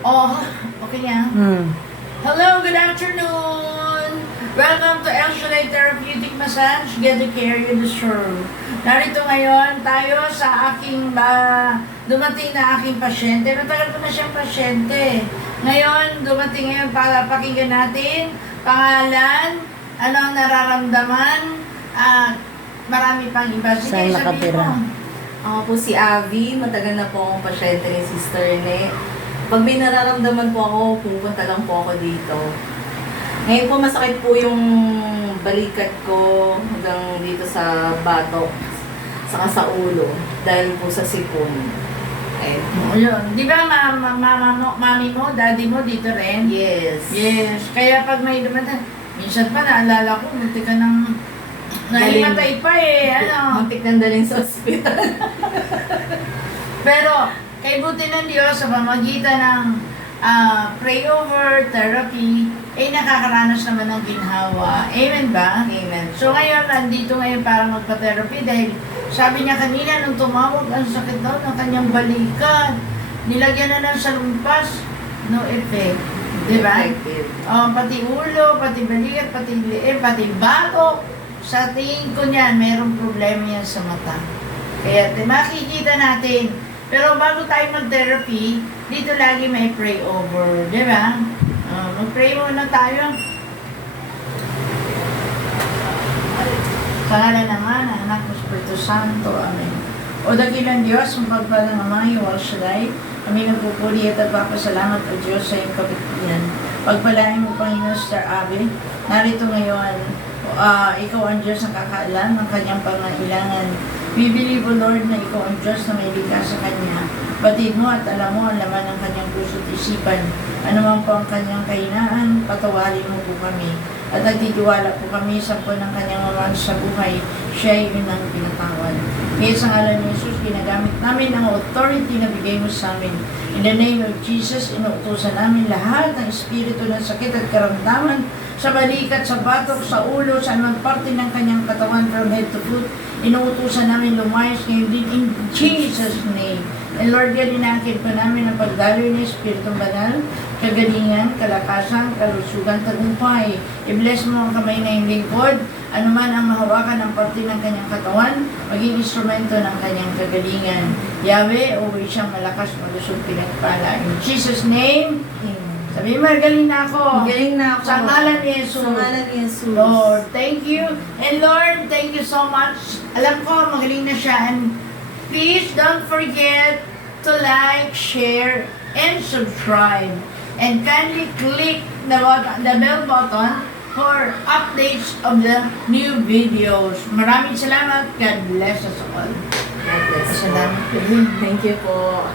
Oh, okay niya. Hmm. Hello, good afternoon! Welcome to El Shaddai Therapeutic Massage. Get the care you deserve. Narito ngayon tayo sa aking dumating na aking pasyente. Matagal ko na siyang pasyente. Ngayon, dumating ngayon para pakinggan natin pangalan, ano ang nararamdaman, at marami pang iba. Sige, Saan sabihin nakatira? mo. Ako po si Abby, matagal na po akong pasyente ni Sister Ne. Pag may nararamdaman po ako, pupunta lang po ako dito. Ngayon po masakit po yung balikat ko hanggang dito sa batok, saka sa ulo, dahil po sa sipon. Eh, Yun. Di ba mami mo, daddy mo dito rin? yes. Yes. Kaya pag may dumating, minsan pa naalala ko, munti ka nang nahimatay pa eh. Ano? Muntik nang daling sa ospital. Pero, kay buti ng Diyos sa pamagitan ng pray over therapy, eh nakakaranas naman ng ginhawa. Amen ba? Amen. So ngayon, nandito ngayon para magpa-therapy dahil sabi niya kanina nung tumawag, ang sakit daw ng kanyang balikat. Nilagyan na ng salumpas, no effect. Diba? Effective. Pati ulo, pati balikat, pati liit, pati batok. Sa tingin ko niyan, mayroong problema yan sa mata. Kaya makikita natin. Pero bago tayo mag-therapy, dito lagi may pray over. Di ba? Mag-pray muna tayo. Pangalan naman, Anak ng Espiritu Santo. Amen. O dakilang Diyos, ang pagpala ng mga El Shaddai, kami nagpupuli at nagpapasalamat o Diyos sa iyong kapitinan. Pagpalain mo, Panginoon, Sister Abby, narito ngayon, ikaw ang Diyos ang kakaalam ng kanyang pangailangan. We believe, O Lord, na ikaw ang Diyos na may likas sa kanya. Batid mo at alam mo ang laman ng kanyang puso at isipan. Ano man po ang kanyang kahinaan, patawarin mo po kami. At nagtitiwala po kami sa po ng kanyang mamahal sa buhay. Siya ay yun ang pinatawad. Kaya sa ngalan ni Jesus, ginagamit namin ang authority na bigay mo sa amin. In the name of Jesus, inuutosan namin lahat ng espiritu ng sakit at karamdaman sa balikat, sa batok, sa ulo, sa anumang parte ng kanyang katawan from head to foot. Inuutosan namin lumayas ngayon din in Jesus' name. And Lord God, inakit pa namin ang pagdaloy ng Espiritu Banal, kagalingan, kalakasan, kalusugan, tagumpay. I-bless mo ang kamay na yung lingkod, anuman ang mahawakan ng parte ng kanyang katawan, maging instrumento ng kanyang kagalingan. Yahweh, uwi siyang malakas, malusog, pinagpala. In Jesus' name, sabi mo, galing na ako. Galing na ako. Sa ngalan ni Jesus. Sa ngalan ni Jesus. Lord, thank you. And Lord, thank you so much. Alam ko, magaling na siya. And please don't forget to like, share, and subscribe. And kindly click the bell button for updates of the new videos. Maraming salamat. God bless us all. God bless you. Salamat. Thank you po.